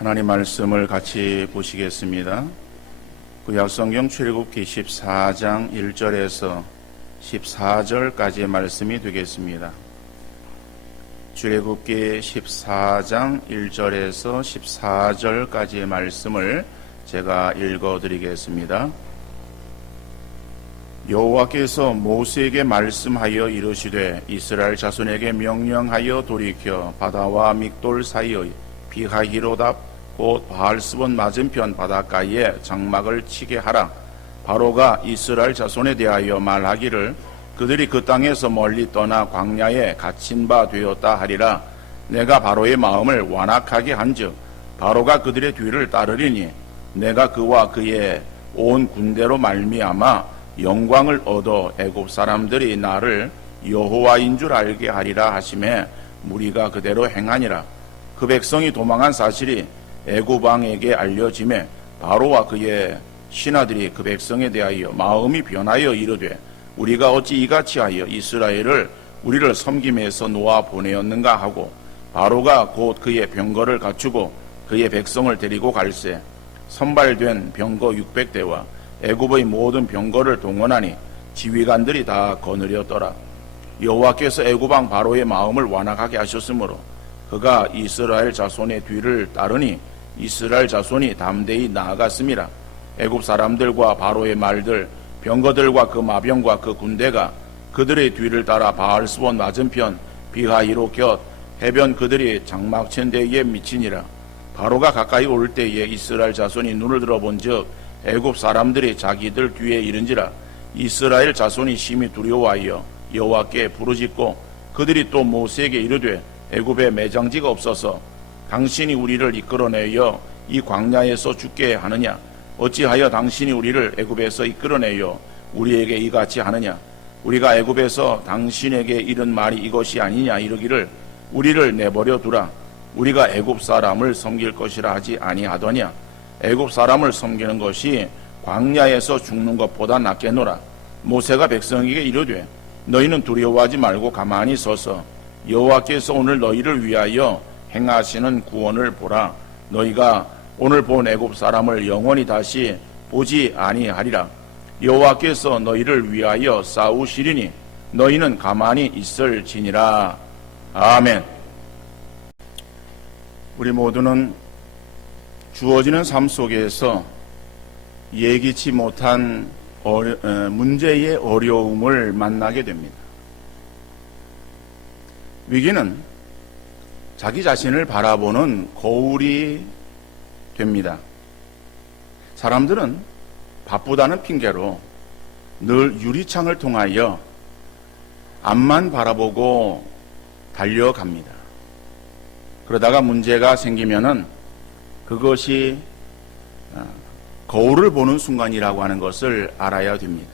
하나님 말씀을 같이 보시겠습니다. 구약성경 출애굽기 14장 1절에서 14절까지의 말씀이 되겠습니다. 출애굽기 14장 1절에서 14절까지의 말씀을 제가 읽어드리겠습니다. 여호와께서 모세에게 말씀하여 이르시되 이스라엘 자손에게 명령하여 돌이켜 바다와 믹돌 사이의 비하히로답 곧 바알스본 맞은편 바닷가에 장막을 치게 하라. 바로가 이스라엘 자손에 대하여 말하기를 그들이 그 땅에서 멀리 떠나 광야에 갇힌 바 되었다 하리라. 내가 바로의 마음을 완악하게 한즉 바로가 그들의 뒤를 따르리니 내가 그와 그의 온 군대로 말미암아 영광을 얻어 애굽 사람들이 나를 여호와인 줄 알게 하리라 하시매 무리가 그대로 행하니라. 그 백성이 도망한 사실이 애굽 왕에게 알려지매 바로와 그의 신하들이 그 백성에 대하여 마음이 변하여 이르되 우리가 어찌 이같이 하여 이스라엘을 우리를 섬김에서 놓아 보내었는가 하고 바로가 곧 그의 병거를 갖추고 그의 백성을 데리고 갈새 선발된 병거 600대와 애굽의 모든 병거를 동원하니 지휘관들이 다 거느렸더라. 여호와께서 애굽 왕 바로의 마음을 완악하게 하셨으므로 그가 이스라엘 자손의 뒤를 따르니 이스라엘 자손이 담대히 나아갔음이라. 애굽 사람들과 바로의 말들 병거들과 그 마병과 그 군대가 그들의 뒤를 따라 바알스본 맞은편 비하히로 곁 해변 그들이 장막 친 데에 미치니라. 바로가 가까이 올 때에 이스라엘 자손이 눈을 들어본즉 애굽 사람들이 자기들 뒤에 이른지라. 이스라엘 자손이 심히 두려워하여 여호와께 부르짖고 그들이 또 모세에게 이르되 애굽에 매장지가 없어서 당신이 우리를 이끌어내어 이 광야에서 죽게 하느냐? 어찌하여 당신이 우리를 애굽에서 이끌어내어 우리에게 이같이 하느냐? 우리가 애굽에서 당신에게 이른 말이 이것이 아니냐? 이르기를 우리를 내버려 두라. 우리가 애굽 사람을 섬길 것이라 하지 아니하더냐? 애굽 사람을 섬기는 것이 광야에서 죽는 것보다 낫겠노라. 모세가 백성에게 이르되 너희는 두려워하지 말고 가만히 서서 여호와께서 오늘 너희를 위하여 행하시는 구원을 보라. 너희가 오늘 본 애굽 사람을 영원히 다시 보지 아니하리라. 여호와께서 너희를 위하여 싸우시리니 너희는 가만히 있을지니라. 아멘. 우리 모두는 주어지는 삶 속에서 예기치 못한 문제의 어려움을 만나게 됩니다. 위기는 자기 자신을 바라보는 거울이 됩니다. 사람들은 바쁘다는 핑계로 늘 유리창을 통하여 앞만 바라보고 달려갑니다. 그러다가 문제가 생기면은 그것이 거울을 보는 순간이라고 하는 것을 알아야 됩니다.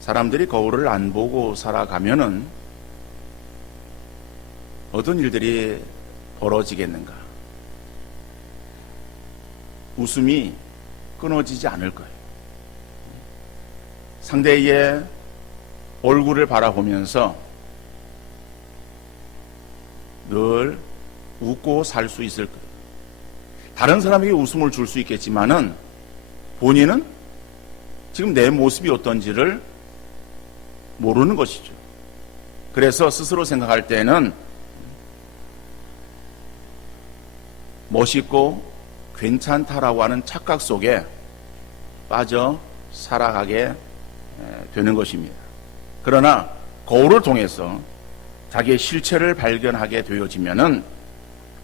사람들이 거울을 안 보고 살아가면은 어떤 일들이 벌어지겠는가? 웃음이 끊어지지 않을 거예요. 상대의 얼굴을 바라보면서 늘 웃고 살 수 있을 거예요. 다른 사람에게 웃음을 줄 수 있겠지만은 본인은 지금 내 모습이 어떤지를 모르는 것이죠. 그래서 스스로 생각할 때는 멋있고 괜찮다라고 하는 착각 속에 빠져 살아가게 되는 것입니다. 그러나 거울을 통해서 자기의 실체를 발견하게 되어지면은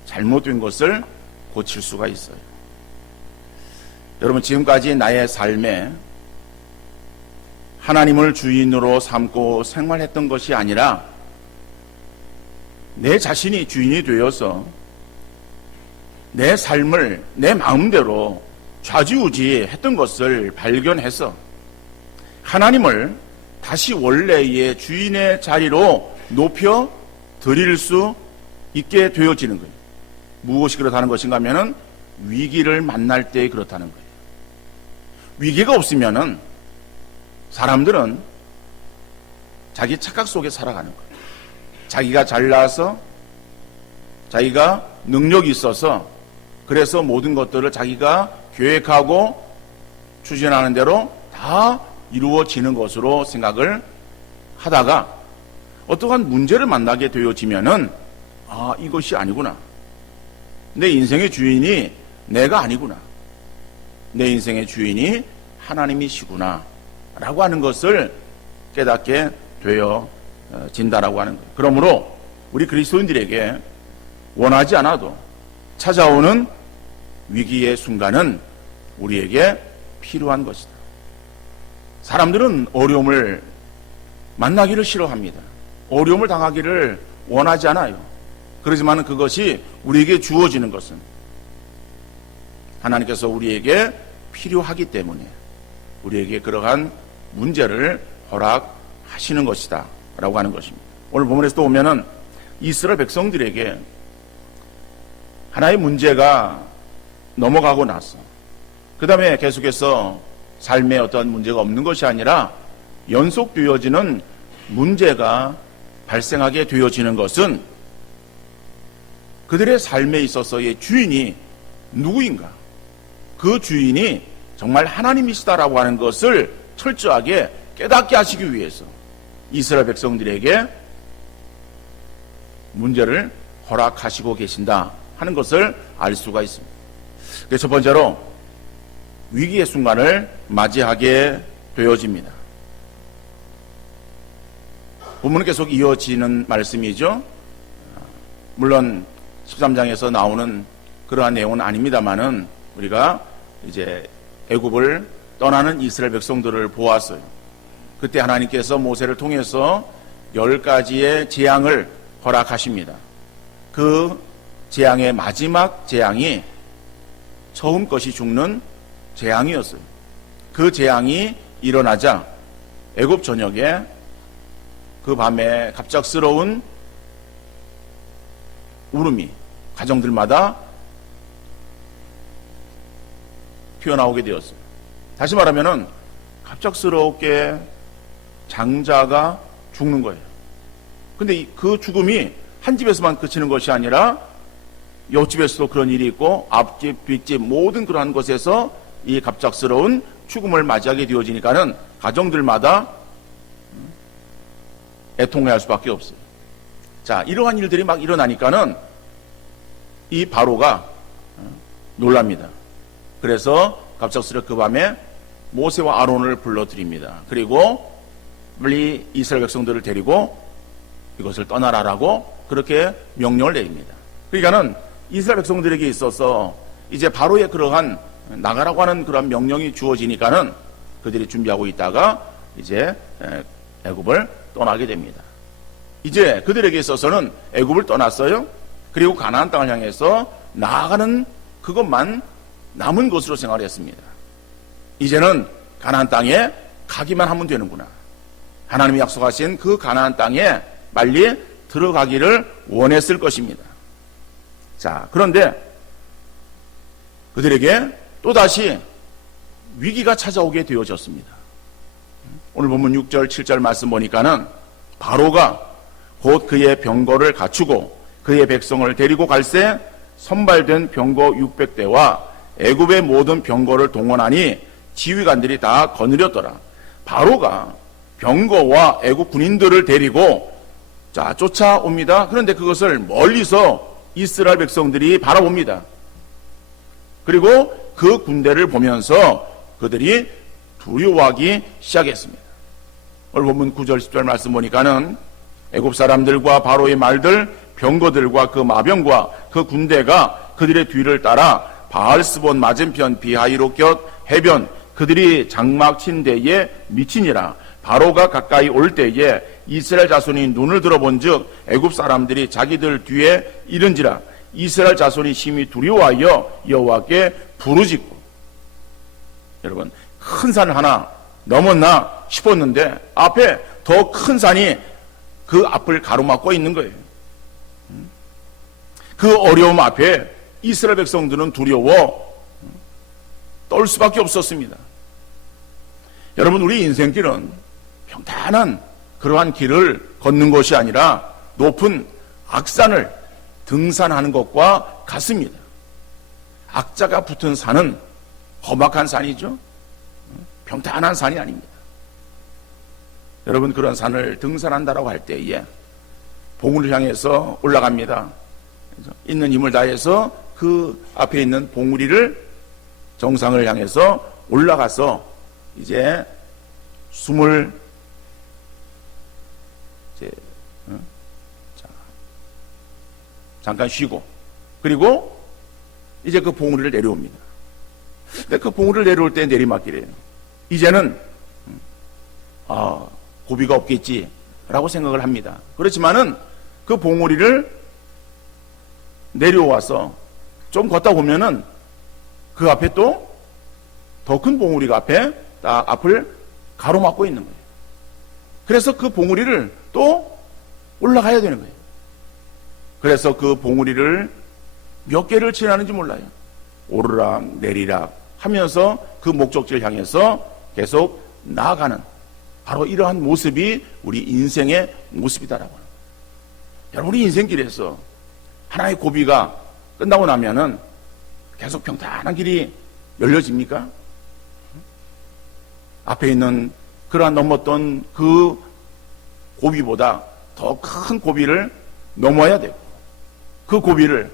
잘못된 것을 고칠 수가 있어요. 여러분, 지금까지 나의 삶에 하나님을 주인으로 삼고 생활했던 것이 아니라 내 자신이 주인이 되어서 내 삶을 내 마음대로 좌지우지했던 것을 발견해서 하나님을 다시 원래의 주인의 자리로 높여 드릴 수 있게 되어지는 거예요. 무엇이 그렇다는 것인가 하면은 위기를 만날 때 그렇다는 거예요. 위기가 없으면은 사람들은 자기 착각 속에 살아가는 거예요. 자기가 잘나서 자기가 능력이 있어서 그래서 모든 것들을 자기가 계획하고 추진하는 대로 다 이루어지는 것으로 생각을 하다가 어떠한 문제를 만나게 되어지면은 이것이 아니구나. 내 인생의 주인이 내가 아니구나. 내 인생의 주인이 하나님이시구나 라고 하는 것을 깨닫게 되어진다라고 하는 거예요. 그러므로 우리 그리스도인들에게 원하지 않아도 찾아오는 위기의 순간은 우리에게 필요한 것이다. 사람들은 어려움을 만나기를 싫어합니다. 어려움을 당하기를 원하지 않아요. 그렇지만 그것이 우리에게 주어지는 것은 하나님께서 우리에게 필요하기 때문에 우리에게 그러한 문제를 허락하시는 것이다 라고 하는 것입니다. 오늘 본문에서도 보면은 이스라엘 백성들에게 하나의 문제가 넘어가고 나서 그 다음에 계속해서 삶에 어떤 문제가 없는 것이 아니라 연속되어지는 문제가 발생하게 되어지는 것은 그들의 삶에 있어서의 주인이 누구인가? 그 주인이 정말 하나님이시다라고 하는 것을 철저하게 깨닫게 하시기 위해서 이스라엘 백성들에게 문제를 허락하시고 계신다 하는 것을 알 수가 있습니다. 그래서 첫 번째로 위기의 순간을 맞이하게 되어집니다. 본문은 계속 이어지는 말씀이죠. 물론 13장에서 나오는 그러한 내용은 아닙니다만은 우리가 이제 애굽을 떠나는 이스라엘 백성들을 보았어요. 그때 하나님께서 모세를 통해서 10가지의 재앙을 허락하십니다. 그 재앙의 마지막 재앙이 처음 것이 죽는 재앙이었어요. 그 재앙이 일어나자 애굽 전역에 그 밤에 갑작스러운 울음이 가정들마다 튀어나오게 되었어요. 다시 말하면은 갑작스럽게 장자가 죽는 거예요. 근데 그 죽음이 한 집에서만 그치는 것이 아니라 옆집에서도 그런 일이 있고 앞집, 뒷집 모든 그러한 곳에서 이 갑작스러운 죽음을 맞이하게 되어지니까는 가정들마다 애통해할 수밖에 없어요. 자, 이러한 일들이 막 일어나니까는 이 바로가 놀랍니다. 그래서 갑작스럽게 그 밤에 모세와 아론을 불러드립니다. 그리고 빨리 이스라엘 백성들을 데리고 이것을 떠나라라고 그렇게 명령을 내립니다. 그러니까는 이스라엘 백성들에게 있어서 이제 바로의 그러한 나가라고 하는 그런 명령이 주어지니까는 그들이 준비하고 있다가 이제 애굽을 떠나게 됩니다. 이제 그들에게 있어서는 애굽을 떠났어요. 그리고 가나안 땅을 향해서 나아가는 그것만 남은 것으로 생활했습니다. 이제는 가나안 땅에 가기만 하면 되는구나. 하나님이 약속하신 그 가나안 땅에 빨리 들어가기를 원했을 것입니다. 자, 그런데 그들에게 또다시 위기가 찾아오게 되어졌습니다. 오늘 본문 6절, 7절 말씀 보니까는 바로가 곧 그의 병거를 갖추고 그의 백성을 데리고 갈새 선발된 병거 600대와 애굽의 모든 병거를 동원하니 지휘관들이 다 거느렸더라. 바로가 병거와 애굽 군인들을 데리고 쫓아옵니다. 그런데 그것을 멀리서 이스라엘 백성들이 바라봅니다. 그리고 그 군대를 보면서 그들이 두려워하기 시작했습니다. 오늘 본문 9절 10절 말씀 보니까는 애굽 사람들과 바로의 말들, 병거들과 그 마병과 그 군대가 그들의 뒤를 따라 바알스본 맞은편 비하이롯 해변 그들이 장막 친 데에 미치니라. 바로가 가까이 올 때에 이스라엘 자손이 눈을 들어본즉 애굽 사람들이 자기들 뒤에 이른지라. 이스라엘 자손이 심히 두려워하여 여호와께 부르짖고. 여러분, 큰 산 하나 넘었나 싶었는데 앞에 더 큰 산이 그 앞을 가로막고 있는 거예요. 그 어려움 앞에 이스라엘 백성들은 두려워 떨 수밖에 없었습니다. 여러분, 우리 인생길은 평탄한 그러한 길을 걷는 것이 아니라 높은 악산을 등산하는 것과 같습니다. 악자가 붙은 산은 험악한 산이죠. 평탄한 산이 아닙니다. 여러분, 그런 산을 등산한다라고 할 때에 봉우리를 향해서 올라갑니다. 있는 힘을 다해서 그 앞에 있는 봉우리를 정상을 향해서 올라가서 이제 숨을 잠깐 쉬고, 그리고 이제 그 봉우리를 내려옵니다. 근데 그 봉우리를 내려올 때 내리막길이에요. 이제는 고비가 없겠지라고 생각을 합니다. 그렇지만은 그 봉우리를 내려와서 좀 걷다 보면은 그 앞에 또 더 큰 봉우리가 앞에 딱 앞을 가로막고 있는 거예요. 그래서 그 봉우리를 또 올라가야 되는 거예요. 그래서 그 봉우리를 몇 개를 지나는지 몰라요. 오르락 내리락 하면서 그 목적지를 향해서 계속 나아가는, 바로 이러한 모습이 우리 인생의 모습이다라고 합니다. 여러분, 우리 인생길에서 하나의 고비가 끝나고 나면은 계속 평탄한 길이 열려집니까? 앞에 있는 그러한 넘었던 그 고비보다 더 큰 고비를 넘어야 되고, 그 고비를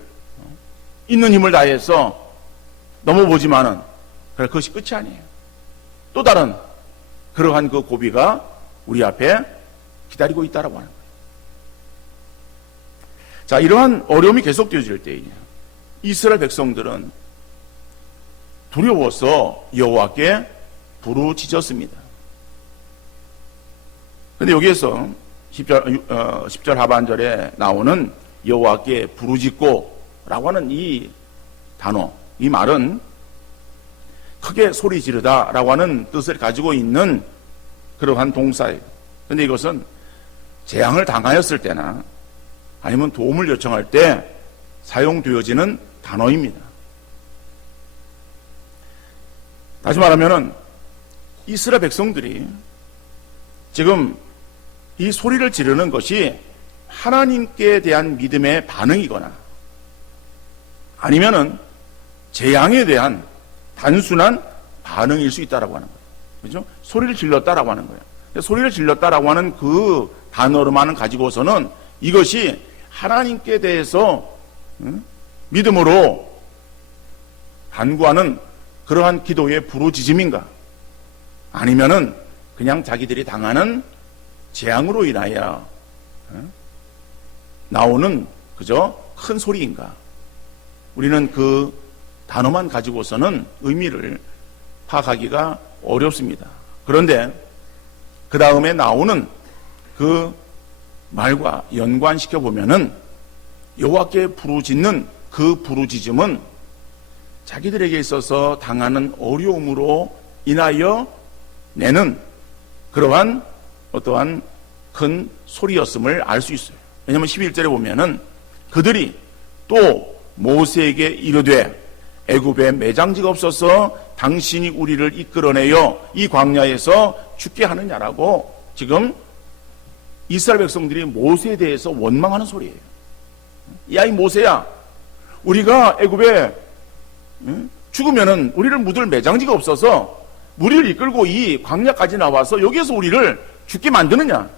있는 힘을 다해서 넘어보지만은 그것이 끝이 아니에요. 또 다른 그러한 그 고비가 우리 앞에 기다리고 있다라고 하는 거예요. 자, 이러한 어려움이 계속되어질 때에 이스라엘 백성들은 두려워서 여호와께 부르짖었습니다. 그런데 여기에서 10절 하반절에 나오는 여호와께 부르짖고 라고 하는 이 단어, 이 말은 크게 소리 지르다 라고 하는 뜻을 가지고 있는 그러한 동사예요. 그런데 이것은 재앙을 당하였을 때나 아니면 도움을 요청할 때 사용되어지는 단어입니다. 다시 말하면은 이스라엘 백성들이 지금 이 소리를 지르는 것이 하나님께 대한 믿음의 반응이거나 아니면은 재앙에 대한 단순한 반응일 수 있다라고 하는 거예요. 그죠? 소리를 질렀다라고 하는 거예요. 소리를 질렀다라고 하는 그 단어로만 가지고서는 이것이 하나님께 대해서 믿음으로 간구하는 그러한 기도의 부르짖음인가? 아니면은 그냥 자기들이 당하는 재앙으로 인하여 나오는 그저 큰 소리인가? 우리는 그 단어만 가지고서는 의미를 파악하기가 어렵습니다. 그런데 그 다음에 나오는 그 말과 연관시켜 보면은 여호와께 부르짖는 그 부르짖음은 자기들에게 있어서 당하는 어려움으로 인하여 내는 그러한 어떠한 큰 소리였음을 알 수 있어요. 왜냐하면 11절에 보면은 그들이 또 모세에게 이르되 애굽에 매장지가 없어서 당신이 우리를 이끌어내어 이 광야에서 죽게 하느냐라고 지금 이스라엘 백성들이 모세에 대해서 원망하는 소리예요. 야, 이 모세야, 우리가 애굽에 죽으면은 우리를 묻을 매장지가 없어서 우리를 이끌고 이 광야까지 나와서 여기에서 우리를 죽게 만드느냐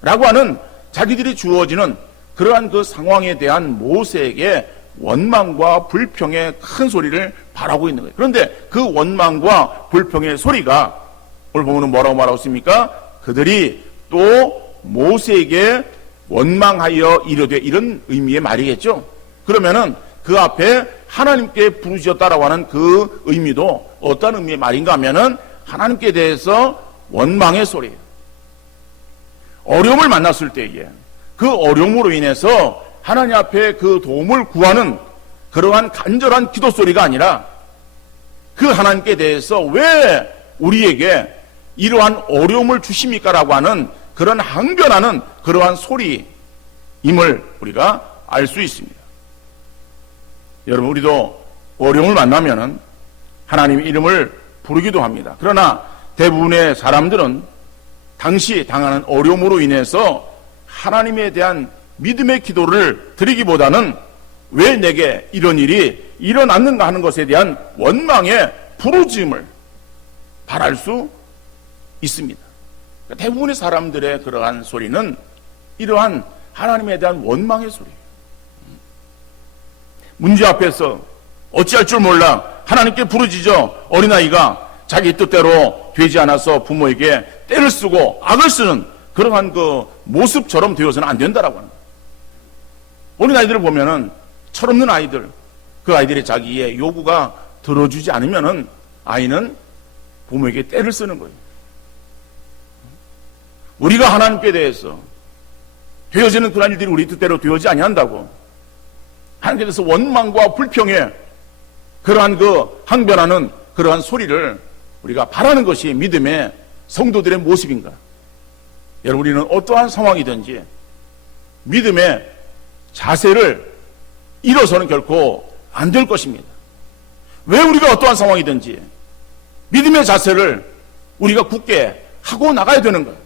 라고 하는 자기들이 주어지는 그러한 그 상황에 대한 모세에게 원망과 불평의 큰 소리를 바라고 있는 거예요. 그런데 그 원망과 불평의 소리가 오늘 보면은 뭐라고 말하고 있습니까? 그들이 또 모세에게 원망하여 이르되, 이런 의미의 말이겠죠. 그러면은 그 앞에 하나님께 부르짖었다라고 하는 그 의미도 어떤 의미의 말인가 하면은 하나님께 대해서 원망의 소리예요. 어려움을 만났을 때에 그 어려움으로 인해서 하나님 앞에 그 도움을 구하는 그러한 간절한 기도 소리가 아니라 그 하나님께 대해서 왜 우리에게 이러한 어려움을 주십니까? 라고 하는 그런 항변하는 그러한 소리임을 우리가 알 수 있습니다. 여러분, 우리도 어려움을 만나면은 하나님 이름을 부르기도 합니다. 그러나 대부분의 사람들은 당시 당하는 어려움으로 인해서 하나님에 대한 믿음의 기도를 드리기보다는 왜 내게 이런 일이 일어났는가 하는 것에 대한 원망의 부르짖음을 바랄 수 있습니다. 대부분의 사람들의 그러한 소리는 이러한 하나님에 대한 원망의 소리예요. 문제 앞에서 어찌할 줄 몰라 하나님께 부르짖어 어린아이가 자기 뜻대로 되지 않아서 부모에게 때를 쓰고 악을 쓰는 그러한 그 모습처럼 되어서는 안 된다라고 합니다. 어린아이들을 보면은 철없는 아이들, 그 아이들의 자기의 요구가 들어주지 않으면은 아이는 부모에게 때를 쓰는 거예요. 우리가 하나님께 대해서 되어지는 그런 일들이 우리 뜻대로 되어지지 아니한다고 하나님께 대해서 원망과 불평에 그러한 그 항변하는 그러한 소리를 우리가 바라는 것이 믿음의 성도들의 모습인가? 여러분, 우리는 어떠한 상황이든지 믿음의 자세를 잃어서는 결코 안 될 것입니다. 왜 우리가 어떠한 상황이든지 믿음의 자세를 우리가 굳게 하고 나가야 되는 거예요.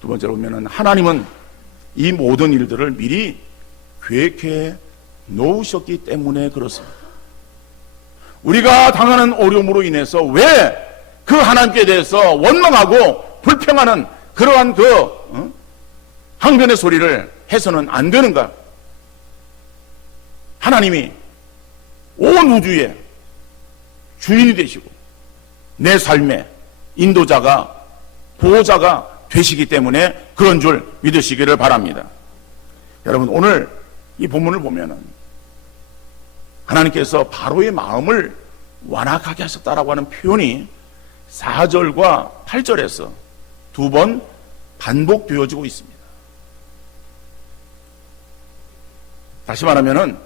두 번째로 보면은 하나님은 이 모든 일들을 미리 계획해 놓으셨기 때문에 그렇습니다. 우리가 당하는 어려움으로 인해서 왜 그 하나님께 대해서 원망하고 불평하는 그러한 항변의 소리를 해서는 안 되는가? 하나님이 온 우주의 주인이 되시고 내 삶의 인도자가 보호자가 되시기 때문에 그런 줄 믿으시기를 바랍니다. 여러분, 오늘 이 본문을 보면은 하나님께서 바로의 마음을 완악하게 하셨다라고 하는 표현이 4절과 8절에서 두 번 반복되어지고 있습니다. 다시 말하면은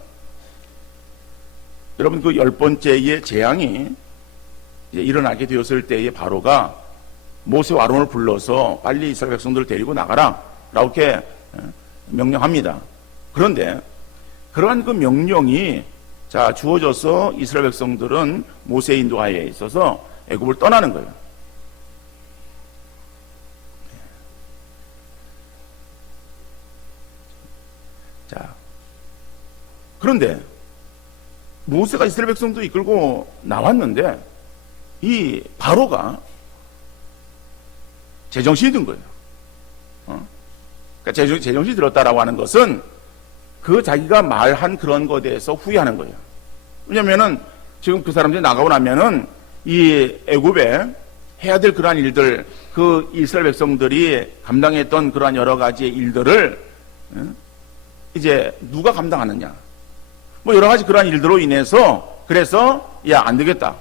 여러분, 그 10번째의 재앙이 이제 일어나게 되었을 때에 바로가 모세와 아론을 불러서 빨리 이스라엘 백성들을 데리고 나가라 라고 이렇게 명령합니다. 그런데 그러한 그 명령이 주어져서 이스라엘 백성들은 모세의 인도하에 있어서 애굽을 떠나는 거예요. 그런데 모세가 이스라엘 백성도 이끌고 나왔는데 이 바로가 제정신이 든 거예요. 그러니까 제정신이 들었다라고 하는 것은 그 자기가 말한 그런 것에 대해서 후회하는 거예요. 왜냐면은 지금 그 사람들이 나가고 나면은 이 애굽에 해야 될 그러한 일들, 그 이스라엘 백성들이 감당했던 그러한 여러 가지의 일들을 이제 누가 감당하느냐. 뭐 여러 가지 그러한 일들로 인해서 그래서 야, 안 되겠다.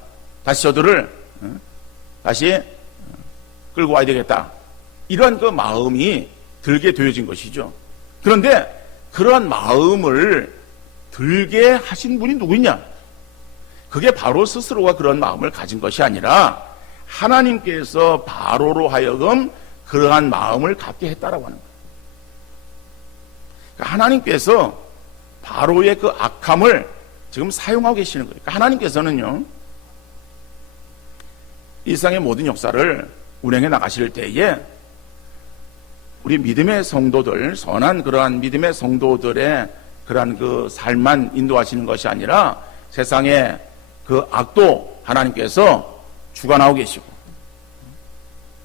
다시 저들을 다시 끌고 와야 되겠다. 이러한 그 마음이 들게 되어진 것이죠. 그런데 그러한 마음을 들게 하신 분이 누구냐? 그게 바로 스스로가 그런 마음을 가진 것이 아니라 하나님께서 바로로 하여금 그러한 마음을 갖게 했다라고 하는 거예요. 그러니까 하나님께서 바로의 그 악함을 지금 사용하고 계시는 거예요. 그러니까 하나님께서는요, 일상의 모든 역사를 운행해 나가실 때에 우리 믿음의 성도들, 선한 그러한 믿음의 성도들의 그러한 그 삶만 인도하시는 것이 아니라 세상의 그 악도 하나님께서 주관하고 계시고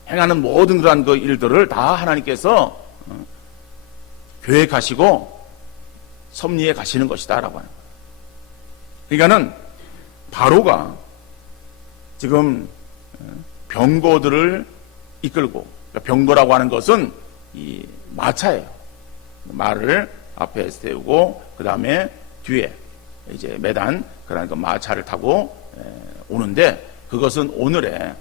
행하는 모든 그러한 그 일들을 다 하나님께서 계획하시고 섭리해 가시는 것이다라고 하는 거예요. 그러니까는 바로가 지금 병거들을 이끌고, 그러니까 병거라고 하는 것은 이 마차예요. 말을 앞에 세우고 그 다음에 뒤에 이제 매단 그런 그 마차를 타고 오는데, 그것은 오늘의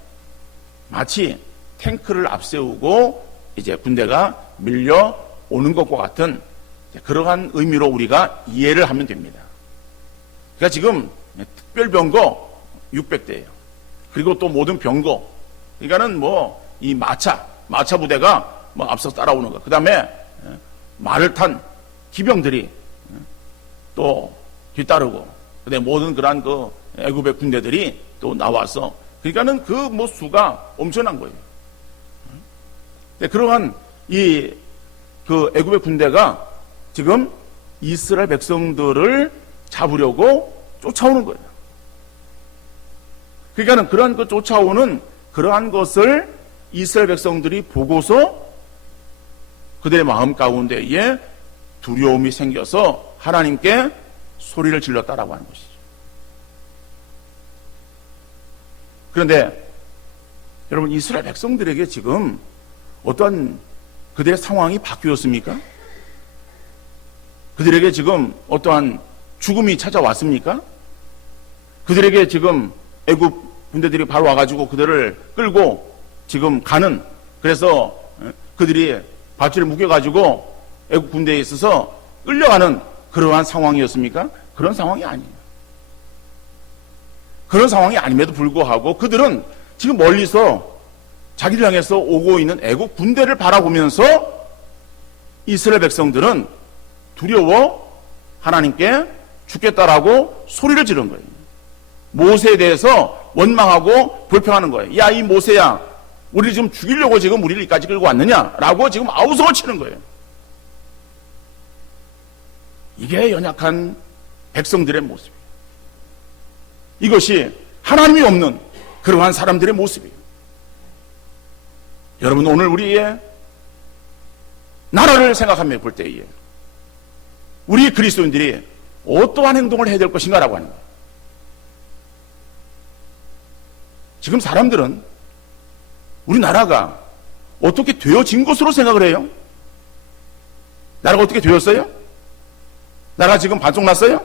마치 탱크를 앞세우고 이제 군대가 밀려 오는 것과 같은 그러한 의미로 우리가 이해를 하면 됩니다. 그러니까 지금 특별병거 600대예요. 그리고 또 모든 병거, 그러니까는 뭐 이 마차 부대가 뭐 앞서 따라오는 거, 그 다음에 말을 탄 기병들이 또 뒤따르고, 그다음에 모든 그러한 그 애굽의 군대들이 또 나와서, 그러니까는 그 뭐 수가 엄청난 거예요. 그러한 그 애굽의 군대가 지금 이스라엘 백성들을 잡으려고 쫓아오는 거예요. 그러니까는 그러한 그 쫓아오는 그러한 것을 이스라엘 백성들이 보고서 그들의 마음 가운데에 두려움이 생겨서 하나님께 소리를 질렀다라고 하는 것이죠. 그런데 여러분, 이스라엘 백성들에게 지금 어떠한 그들의 상황이 바뀌었습니까? 그들에게 지금 어떠한 죽음이 찾아왔습니까? 그들에게 지금 애굽 군대들이 바로 와가지고 그들을 끌고 지금 가는, 그래서 그들이 밧줄을 묶여가지고 애굽 군대에 있어서 끌려가는 그러한 상황이었습니까? 그런 상황이 아니에요. 그런 상황이 아님에도 불구하고 그들은 지금 멀리서 자기를 향해서 오고 있는 애국 군대를 바라보면서 이스라엘 백성들은 두려워 하나님께 죽겠다라고 소리를 지른 거예요. 모세에 대해서 원망하고 불평하는 거예요. 야, 이 모세야, 우리 지금 죽이려고 지금 우리를 이까지 끌고 왔느냐라고 지금 아우성을 치는 거예요. 이게 연약한 백성들의 모습이에요. 이것이 하나님이 없는 그러한 사람들의 모습이에요. 여러분, 오늘 우리의 나라를 생각하며 볼 때에 우리 그리스도인들이 어떠한 행동을 해야 될 것인가라고 하는 거예요. 지금 사람들은 우리나라가 어떻게 되어진 것으로 생각을 해요? 나라가 어떻게 되었어요? 나라가 지금 반쪽났어요?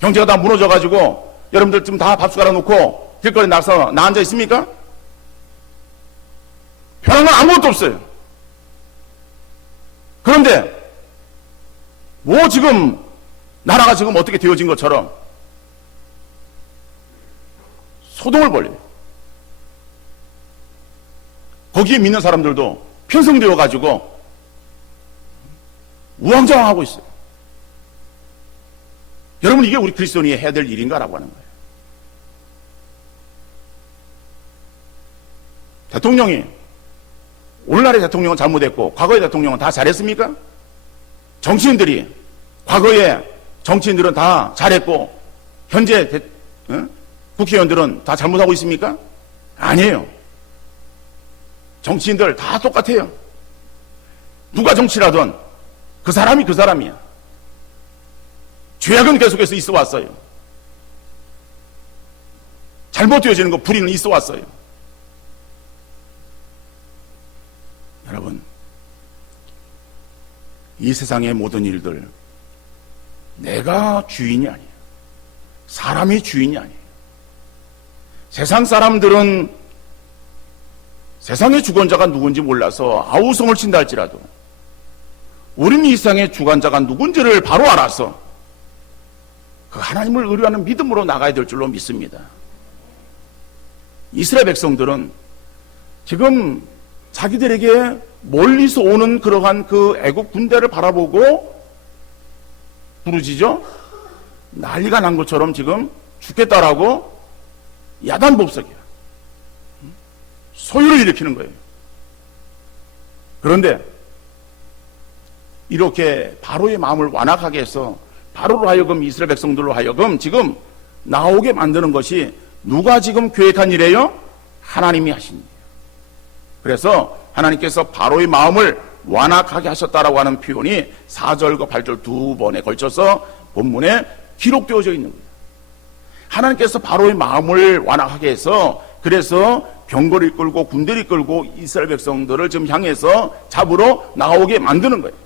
경제가 다 무너져가지고 여러분들 지금 다 밥숟가락 놓고 길거리에 나가서 나 앉아 있습니까? 변한 건 아무것도 없어요. 그런데 뭐 지금 나라가 지금 어떻게 되어진 것처럼 소동을 벌여요. 거기에 믿는 사람들도 편성되어 가지고 우왕좌왕하고 있어요. 여러분, 이게 우리 그리스도인이 해야 될 일인가라고 하는 거예요. 대통령이, 오늘날의 대통령은 잘못했고 과거의 대통령은 다 잘했습니까? 정치인들이, 과거의 정치인들은 다 잘했고 현재 국회의원들은 다 잘못하고 있습니까? 아니에요. 정치인들 다 똑같아요. 누가 정치라든 그 사람이 그 사람이야. 죄악은 계속해서 있어 왔어요. 잘못되어지는 거, 불의는 있어 왔어요. 여러분, 이 세상의 모든 일들 내가 주인이 아니에요. 사람이 주인이 아니에요. 세상 사람들은 세상의 주권자가 누군지 몰라서 아우성을 친다 할지라도 우리는 이 세상의 주관자가 누군지를 바로 알아서 그 하나님을 의뢰하는 믿음으로 나가야 될 줄로 믿습니다. 이스라엘 백성들은 지금 자기들에게 멀리서 오는 그러한 그 애국 군대를 바라보고 부르짖어 난리가 난 것처럼 지금 죽겠다라고 야단법석이야. 소유를 일으키는 거예요. 그런데 이렇게 바로의 마음을 완악하게 해서 바로로 하여금 이스라엘 백성들로 하여금 지금 나오게 만드는 것이 누가 지금 계획한 일이에요? 하나님이 하신 일이에요. 그래서 하나님께서 바로의 마음을 완악하게 하셨다라고 하는 표현이 4절과 8절 두 번에 걸쳐서 본문에 기록되어져 있는 거예요. 하나님께서 바로의 마음을 완악하게 해서 그래서 병거를 끌고 군대를 끌고 이스라엘 백성들을 지금 향해서 잡으러 나오게 만드는 거예요.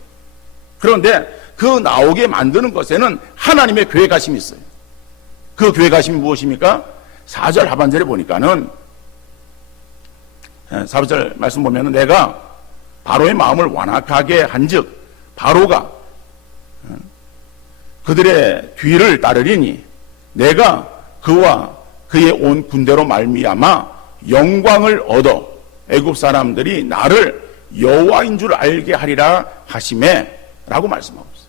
그런데 그 나오게 만드는 것에는 하나님의 계획하심이 있어요. 그 계획하심이 무엇입니까? 4절 하반절에 보니까는 4절 말씀 보면은 내가 바로의 마음을 완악하게 한즉 바로가 그들의 뒤를 따르리니 내가 그와 그의 온 군대로 말미암아 영광을 얻어 애굽 사람들이 나를 여호와인 줄 알게 하리라 하시매 라고 말씀하고 있어요.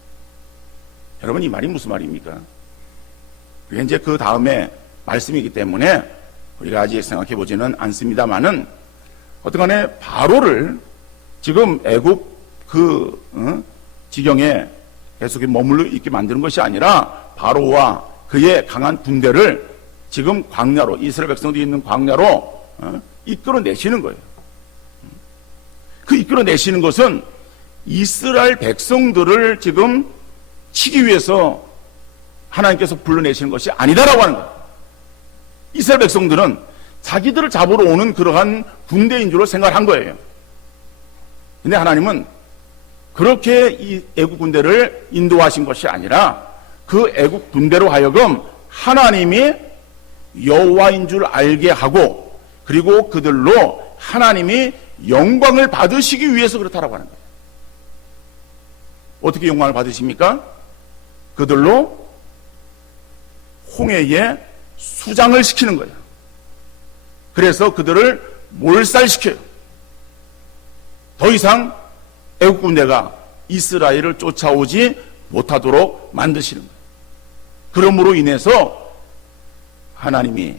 여러분, 이 말이 무슨 말입니까? 그게 이제 그 다음에 말씀이기 때문에 우리가 아직 생각해 보지는 않습니다만은 어떡하네 바로를 지금 애굽 지경에 계속 머물러 있게 만드는 것이 아니라 바로와 그의 강한 군대를 지금 광야로 이스라엘 백성들이 있는 광야로 이끌어내시는 거예요. 그 이끌어내시는 것은 이스라엘 백성들을 지금 치기 위해서 하나님께서 불러내시는 것이 아니다라고 하는 거예요. 이스라엘 백성들은 자기들을 잡으러 오는 그러한 군대인 줄 생각한 거예요. 근데 하나님은 그렇게 이 애국 군대를 인도하신 것이 아니라 그 애국 군대로 하여금 하나님이 여호와인 줄 알게 하고 그리고 그들로 하나님이 영광을 받으시기 위해서 그렇다라고 하는 거예요. 어떻게 영광을 받으십니까? 그들로 홍해에 수장을 시키는 거예요. 그래서 그들을 몰살시켜요. 더 이상 애국 군대가 이스라엘을 쫓아오지 못하도록 만드시는 거예요. 그러므로 인해서 하나님이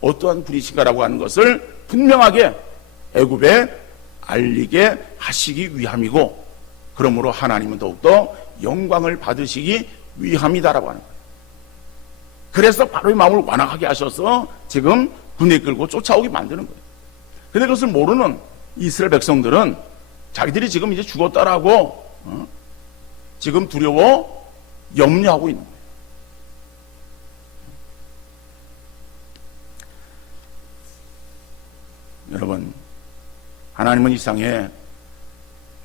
어떠한 분이신가라고 하는 것을 분명하게 애굽에 알리게 하시기 위함이고, 그러므로 하나님은 더욱더 영광을 받으시기 위함이다라고 하는 거예요. 그래서 바로의 마음을 완악하게 하셔서 지금 군대 끌고 쫓아오게 만드는 거예요. 그런데 그것을 모르는 이스라엘 백성들은 자기들이 지금 이제 죽었다라고 지금 두려워 염려하고 있는 거예요. 여러분, 하나님은 이 세상에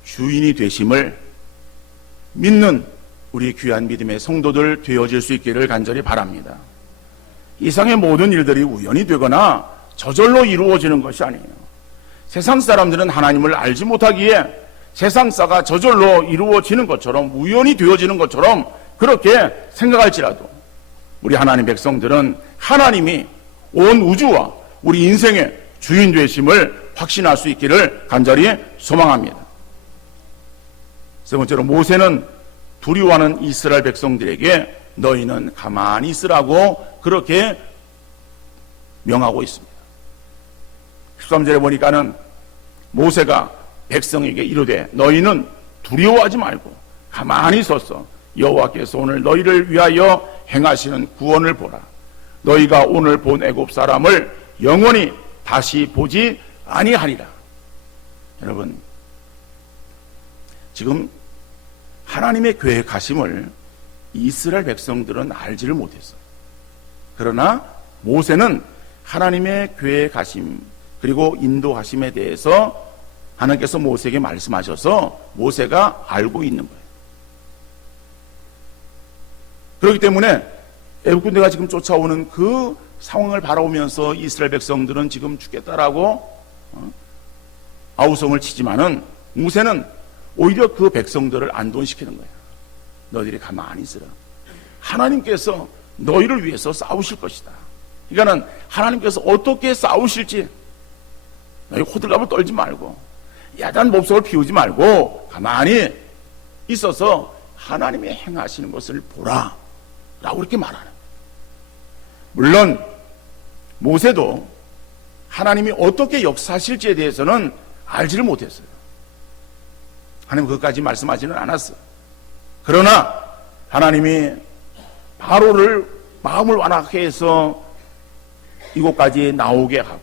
주인이 되심을 믿는 우리 귀한 믿음의 성도들 되어질 수 있기를 간절히 바랍니다. 이 세상의 모든 일들이 우연히 되거나 저절로 이루어지는 것이 아니에요. 세상 사람들은 하나님을 알지 못하기에 세상사가 저절로 이루어지는 것처럼, 우연히 되어지는 것처럼 그렇게 생각할지라도 우리 하나님 백성들은 하나님이 온 우주와 우리 인생의 주인 되심을 확신할 수 있기를 간절히 소망합니다. 세 번째로, 모세는 두려워하는 이스라엘 백성들에게 너희는 가만히 있으라고 그렇게 명하고 있습니다. 13절에 보니까는 모세가 백성에게 이르되 너희는 두려워하지 말고 가만히 서서 여호와께서 오늘 너희를 위하여 행하시는 구원을 보라. 너희가 오늘 본 애굽 사람을 영원히 다시 보지 아니하리라. 여러분, 지금 하나님의 계획하심을 이스라엘 백성들은 알지를 못했어요. 그러나 모세는 하나님의 계획하심 그리고 인도하심에 대해서 하나님께서 모세에게 말씀하셔서 모세가 알고 있는 거예요. 그렇기 때문에 애국 군대가 지금 쫓아오는 그 상황을 바라보면서 이스라엘 백성들은 지금 죽겠다라고 아우성을 치지만은 모세는 오히려 그 백성들을 안도시키는 거예요. 너희들이 가만히 있으라. 하나님께서 너희를 위해서 싸우실 것이다. 그러니까는 하나님께서 어떻게 싸우실지 너희 호들갑을 떨지 말고 야단 몹석을 피우지 말고 가만히 있어서 하나님이 행하시는 것을 보라 라고 이렇게 말하는 거예요. 물론 모세도 하나님이 어떻게 역사하실지에 대해서는 알지를 못했어요. 하나님 그것까지 말씀하지는 않았어요. 그러나 하나님이 바로를 마음을 완악하게 해서 이곳까지 나오게 하고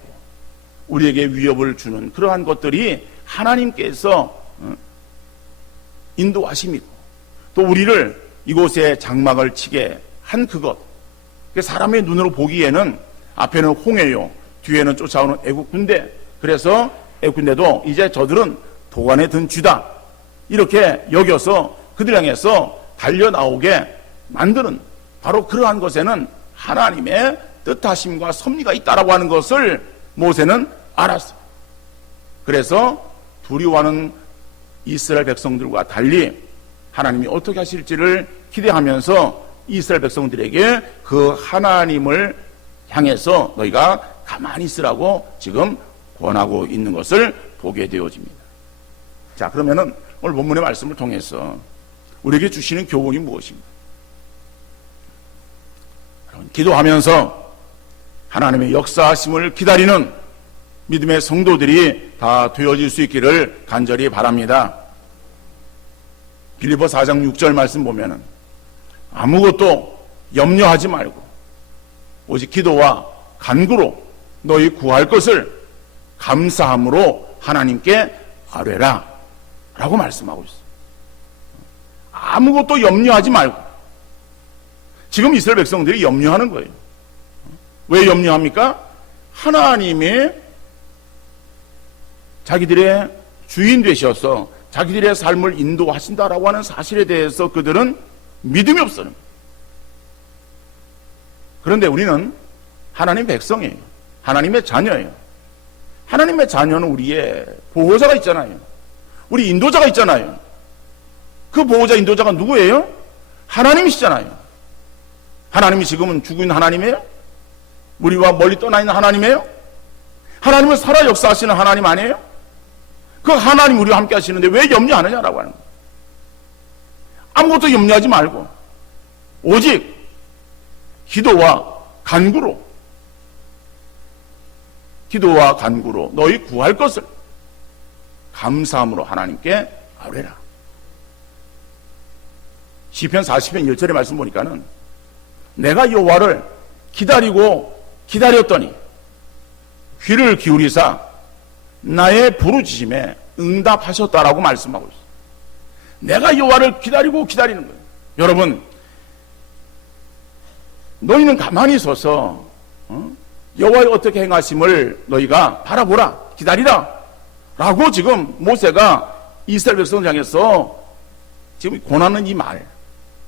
우리에게 위협을 주는 그러한 것들이 하나님께서 인도하심이고, 또 우리를 이곳에 장막을 치게 한 그것, 사람의 눈으로 보기에는 앞에는 홍해요, 뒤에는 쫓아오는 애국 군대, 그래서 애국 군대도 이제 저들은 도관에 든 쥐다 이렇게 여겨서 그들 향해서 달려나오게 만드는, 바로 그러한 것에는 하나님의 뜻하심과 섭리가 있다라고 하는 것을 모세는 알았어요. 그래서 두려워하는 이스라엘 백성들과 달리 하나님이 어떻게 하실지를 기대하면서 이스라엘 백성들에게 그 하나님을 향해서 너희가 가만히 있으라고 지금 권하고 있는 것을 보게 되어집니다. 자, 그러면은 오늘 본문의 말씀을 통해서 우리에게 주시는 교훈이 무엇입니까? 기도하면서 하나님의 역사하심을 기다리는 믿음의 성도들이 다 되어질 수 있기를 간절히 바랍니다. 빌립보 4장 6절 말씀 보면은 아무것도 염려하지 말고 오직 기도와 간구로 너희 구할 것을 감사함으로 하나님께 아뢰라 라고 말씀하고 있어요. 아무것도 염려하지 말고. 지금 이스라엘 백성들이 염려하는 거예요. 왜 염려합니까? 하나님이 자기들의 주인 되셔서 자기들의 삶을 인도하신다라고 하는 사실에 대해서 그들은 믿음이 없어요. 그런데 우리는 하나님 백성이에요. 하나님의 자녀예요. 하나님의 자녀는 우리의 보호자가 있잖아요. 우리 인도자가 있잖아요. 그 보호자 인도자가 누구예요? 하나님이시잖아요. 하나님이 지금은 죽은 하나님이에요? 우리와 멀리 떠나 있는 하나님이에요? 하나님은 살아 역사하시는 하나님 아니에요? 그 하나님 우리와 함께 하시는데 왜 염려하느냐라고 하는 거예요. 아무것도 염려하지 말고 오직 기도와 간구로 너희 구할 것을 감사함으로 하나님께 아뢰라. 시편 40편 1절의 말씀 보니까는 내가 여호와를 기다렸더니 귀를 기울이사 나의 부르짖음에 응답하셨다라고 말씀하고 있어요. 내가 여호와를 기다리는 거예요. 여러분, 너희는 가만히 서서 여호와의 어떻게 행하심을 너희가 바라보라, 기다리라 라고 지금 모세가 이스라엘 백성을 향해서 지금 권하는 이 말,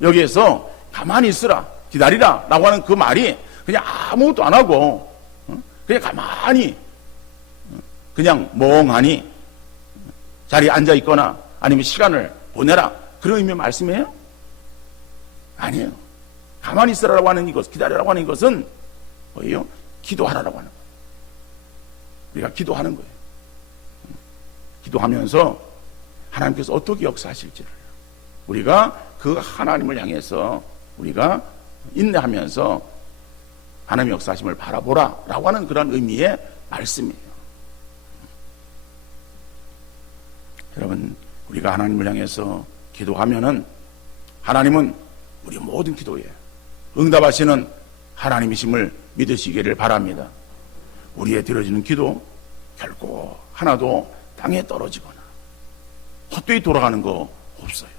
여기에서 가만히 있으라, 기다리라 라고 하는 그 말이 그냥 아무것도 안 하고 그냥 가만히 그냥 멍하니 자리에 앉아 있거나 아니면 시간을 보내라, 그런 의미의 말씀이에요? 아니에요. 가만히 있으라고 하는 이것, 기다리라고 하는 것은 뭐예요? 기도하라고 하는 거예요. 우리가 기도하는 거예요. 기도하면서 하나님께서 어떻게 역사하실지를 우리가 그 하나님을 향해서 우리가 인내하면서 하나님의 역사하심을 바라보라 라고 하는 그런 의미의 말씀이에요. 여러분, 우리가 하나님을 향해서 기도하면은 하나님은 우리 모든 기도에 응답하시는 하나님이심을 믿으시기를 바랍니다. 우리의 드려지는 기도 결코 하나도 땅에 떨어지거나 헛되이 돌아가는 거 없어요.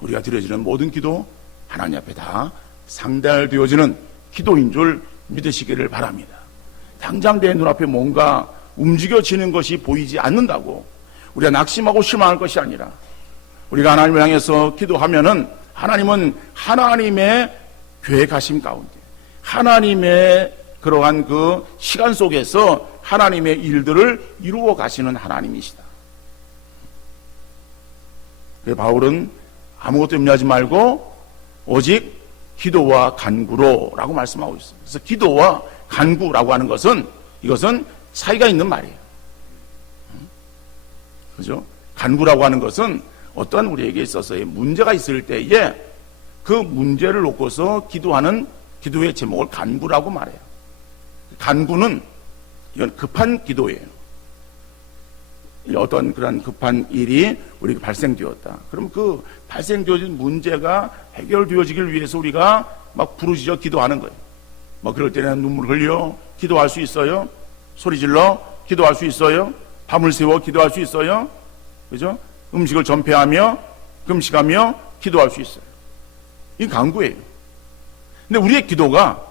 우리가 드려지는 모든 기도 하나님 앞에 다 상달되어지는 기도인 줄 믿으시기를 바랍니다. 당장 내 눈앞에 뭔가 움직여지는 것이 보이지 않는다고 우리가 낙심하고 실망할 것이 아니라 우리가 하나님을 향해서 기도하면은 하나님은 하나님의 계획하심 가운데 하나님의 그러한 그 시간 속에서 하나님의 일들을 이루어 가시는 하나님이시다. 그래서 바울은 아무것도 염려하지 말고 오직 기도와 간구로 라고 말씀하고 있어요. 그래서 기도와 간구라고 하는 것은 이것은 차이가 있는 말이에요. 그죠? 간구라고 하는 것은 어떠한 우리에게 있어서의 문제가 있을 때에 그 문제를 놓고서 기도하는 기도의 제목을 간구라고 말해요. 간구는 이건 급한 기도예요. 어떤 그런 급한 일이 우리가 발생되었다. 그럼 그 발생되어진 문제가 해결되어지길 위해서 우리가 막 부르짖어 기도하는 거예요. 뭐 그럴 때는 눈물 흘려 기도할 수 있어요. 소리 질러 기도할 수 있어요. 밤을 새워 기도할 수 있어요. 그죠? 음식을 전폐하며 금식하며 기도할 수 있어요. 이게 간구예요. 근데 우리의 기도가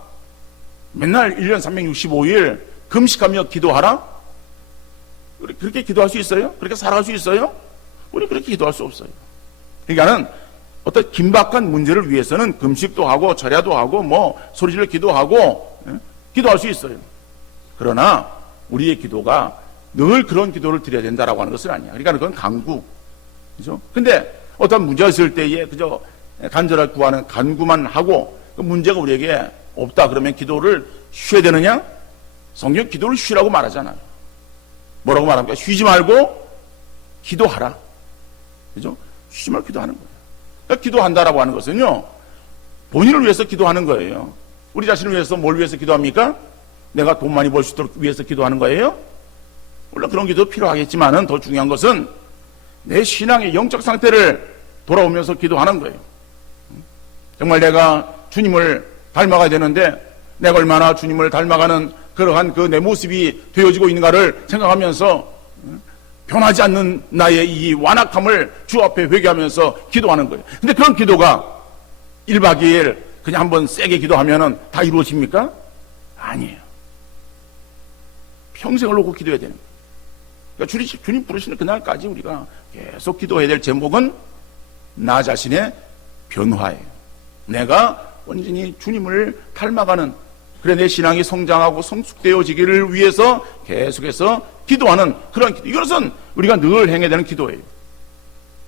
맨날 1년 365일 금식하며 기도하라? 그렇게 기도할 수 있어요? 그렇게 살아갈 수 있어요? 우리 그렇게 기도할 수 없어요. 그러니까는 어떤 긴박한 문제를 위해서는 금식도 하고 절야도 하고 뭐 소리질러 기도하고 기도할 수 있어요. 그러나 우리의 기도가 늘 그런 기도를 드려야 된다라고 하는 것은 아니야. 그러니까 그건 간구. 그죠? 근데 어떤 문제가 있을 때에 그저 간절하게 구하는 간구만 하고 그 문제가 우리에게 없다 그러면 기도를 쉬어야 되느냐? 성경 기도를 쉬라고 말하잖아요. 뭐라고 말합니까? 쉬지 말고 기도하라. 그죠? 쉬지 말고 기도하는 거예요. 그러니까 기도한다라고 하는 것은요, 본인을 위해서 기도하는 거예요. 우리 자신을 위해서 뭘 위해서 기도합니까? 내가 돈 많이 벌 수 있도록 위해서 기도하는 거예요? 물론 그런 기도 필요하겠지만은 더 중요한 것은 내 신앙의 영적 상태를 돌아오면서 기도하는 거예요. 정말 내가 주님을 닮아가야 되는데 내가 얼마나 주님을 닮아가는 그러한 그 내 모습이 되어지고 있는가를 생각하면서 변하지 않는 나의 이 완악함을 주 앞에 회개하면서 기도하는 거예요. 근데 그런 기도가 1박 2일 그냥 한번 세게 기도하면은 다 이루어집니까? 아니에요. 평생을 놓고 기도해야 되는 거예요. 그러니까 주님 부르시는 그날까지 우리가 계속 기도해야 될 제목은 나 자신의 변화예요. 내가 온전히 주님을 닮아가는, 그래 내 신앙이 성장하고 성숙되어지기를 위해서 계속해서 기도하는 그런 기도. 이것은 우리가 늘 행해야 되는 기도예요.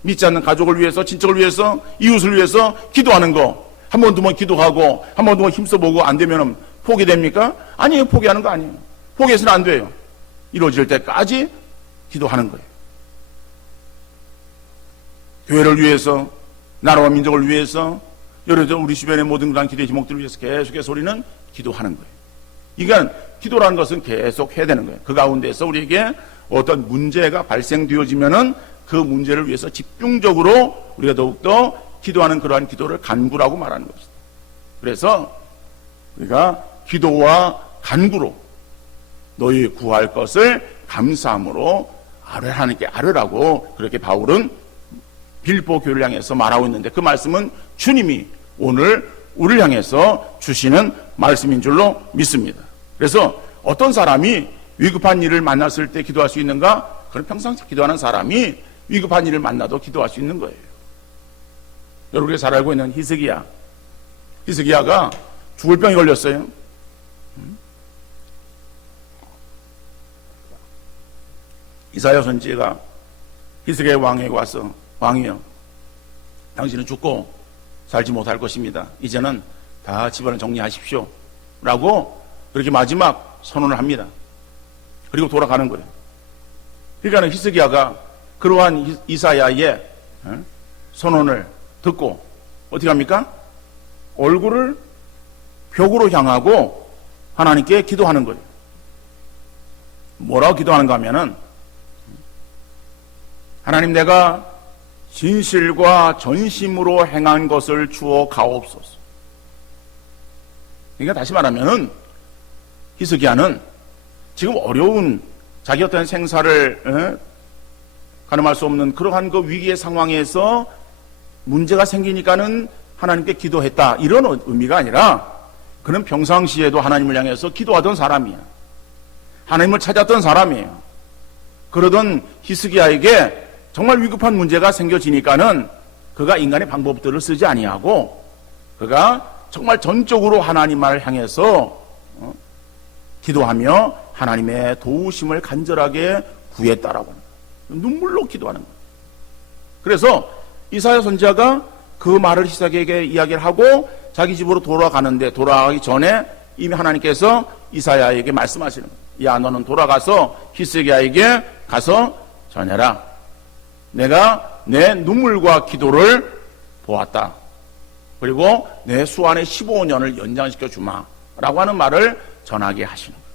믿지 않는 가족을 위해서, 친척을 위해서, 이웃을 위해서 기도하는 거. 한 번, 두 번 기도하고 한 번, 두 번 힘써보고 안 되면 포기됩니까? 아니에요. 포기하는 거 아니에요. 포기해서는 안 돼요. 이루어질 때까지 기도하는 거예요. 교회를 위해서, 나라와 민족을 위해서, 여러분 우리 주변의 모든 그런 기도의 제목들을 위해서 계속해서 우리는 기도하는 거예요. 그러니까 기도라는 것은 계속 해야 되는 거예요. 그 가운데서 우리에게 어떤 문제가 발생되어지면은 그 문제를 위해서 집중적으로 우리가 더욱더 기도하는 그러한 기도를 간구라고 말하는 것입니다. 그래서 우리가 기도와 간구로 너희 구할 것을 감사함으로 하나님께 아뢰라고 그렇게 바울은 빌보 교회를 향해서 말하고 있는데, 그 말씀은 주님이 오늘 우리를 향해서 주시는 말씀인 줄로 믿습니다. 그래서 어떤 사람이 위급한 일을 만났을 때 기도할 수 있는가? 그건 평상시 기도하는 사람이 위급한 일을 만나도 기도할 수 있는 거예요. 여러분이 잘 알고 있는 히스기야가 죽을 병이 걸렸어요. 이사야 선지자가 히스기야 왕에게 와서, 왕이여, 당신은 죽고 살지 못할 것입니다. 이제는 다 집안을 정리하십시오 라고 그렇게 마지막 선언을 합니다. 그리고 돌아가는 거예요. 그러니까 히스기야가 그러한 이사야의 선언을 듣고 어떻게 합니까? 얼굴을 벽으로 향하고 하나님께 기도하는 거예요. 뭐라고 기도하는가 하면은, 하나님, 내가 진실과 전심으로 행한 것을 주어 가옵소서. 그러니까 다시 말하면은 히스기야는 지금 어려운 자기 어떤 생사를 가늠할 수 없는 그러한 그 위기의 상황에서 문제가 생기니까는 하나님께 기도했다, 이런 의미가 아니라 그는 평상시에도 하나님을 향해서 기도하던 사람이야. 하나님을 찾았던 사람이에요. 그러던 히스기야에게 정말 위급한 문제가 생겨지니까는 그가 인간의 방법들을 쓰지 아니하고 그가 정말 전적으로 하나님을 향해서 기도하며 하나님의 도우심을 간절하게 구했다라고 합니다. 눈물로 기도하는 거예요. 그래서 이사야 선지자가 그 말을 히스기야에게 이야기를 하고 자기 집으로 돌아가는데, 돌아가기 전에 이미 하나님께서 이사야에게 말씀하시는 거예요. 야, 너는 돌아가서 히스기야에게 가서 전해라. 내가 내 눈물과 기도를 보았다. 그리고 내 수완의 15년을 연장시켜 주마 라고 하는 말을 전하게 하시는 거예요.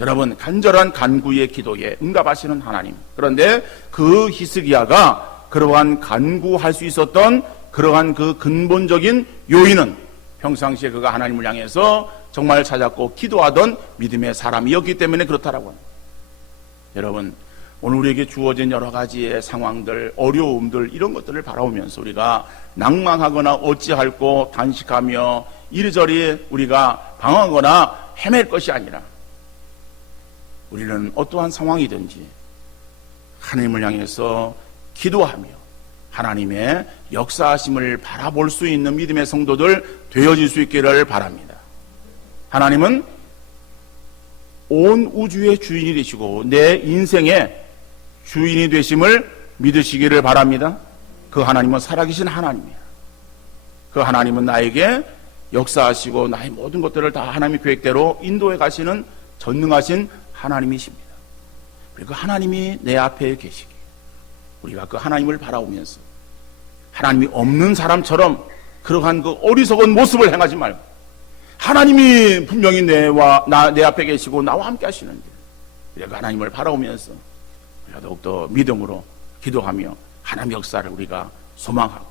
여러분, 간절한 간구의 기도에 응답하시는 하나님. 그런데 그 히스기야가 그러한 간구할 수 있었던 그러한 그 근본적인 요인은 평상시에 그가 하나님을 향해서 정말 찾았고 기도하던 믿음의 사람이었기 때문에 그렇다라고 합니다. 여러분, 오늘 우리에게 주어진 여러 가지의 상황들, 어려움들, 이런 것들을 바라보면서 우리가 낭망하거나 어찌할꼬 단식하며 이리저리 우리가 방황하거나 헤맬 것이 아니라, 우리는 어떠한 상황이든지 하나님을 향해서 기도하며 하나님의 역사하심을 바라볼 수 있는 믿음의 성도들 되어질 수 있기를 바랍니다. 하나님은 온 우주의 주인이 되시고 내 인생의 주인이 되심을 믿으시기를 바랍니다. 그 하나님은 살아계신 하나님이에요. 그 하나님은 나에게 역사하시고 나의 모든 것들을 다 하나님의 계획대로 인도해 가시는 전능하신 하나님이십니다. 그리고 그 하나님이 내 앞에 계시기에 우리가 그 하나님을 바라보면서 하나님이 없는 사람처럼 그러한 그 어리석은 모습을 행하지 말고, 하나님이 분명히 내 앞에 계시고 나와 함께 하시는데 우리가 하나님을 바라보면서 우리가 더욱더 믿음으로 기도하며 하나님의 역사를 우리가 소망하고,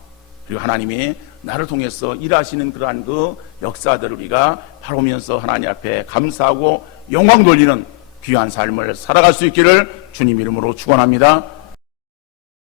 그리고 하나님이 나를 통해서 일하시는 그러한 그 역사들을 우리가 바라보면서 하나님 앞에 감사하고 영광 돌리는 귀한 삶을 살아갈 수 있기를 주님 이름으로 축원합니다.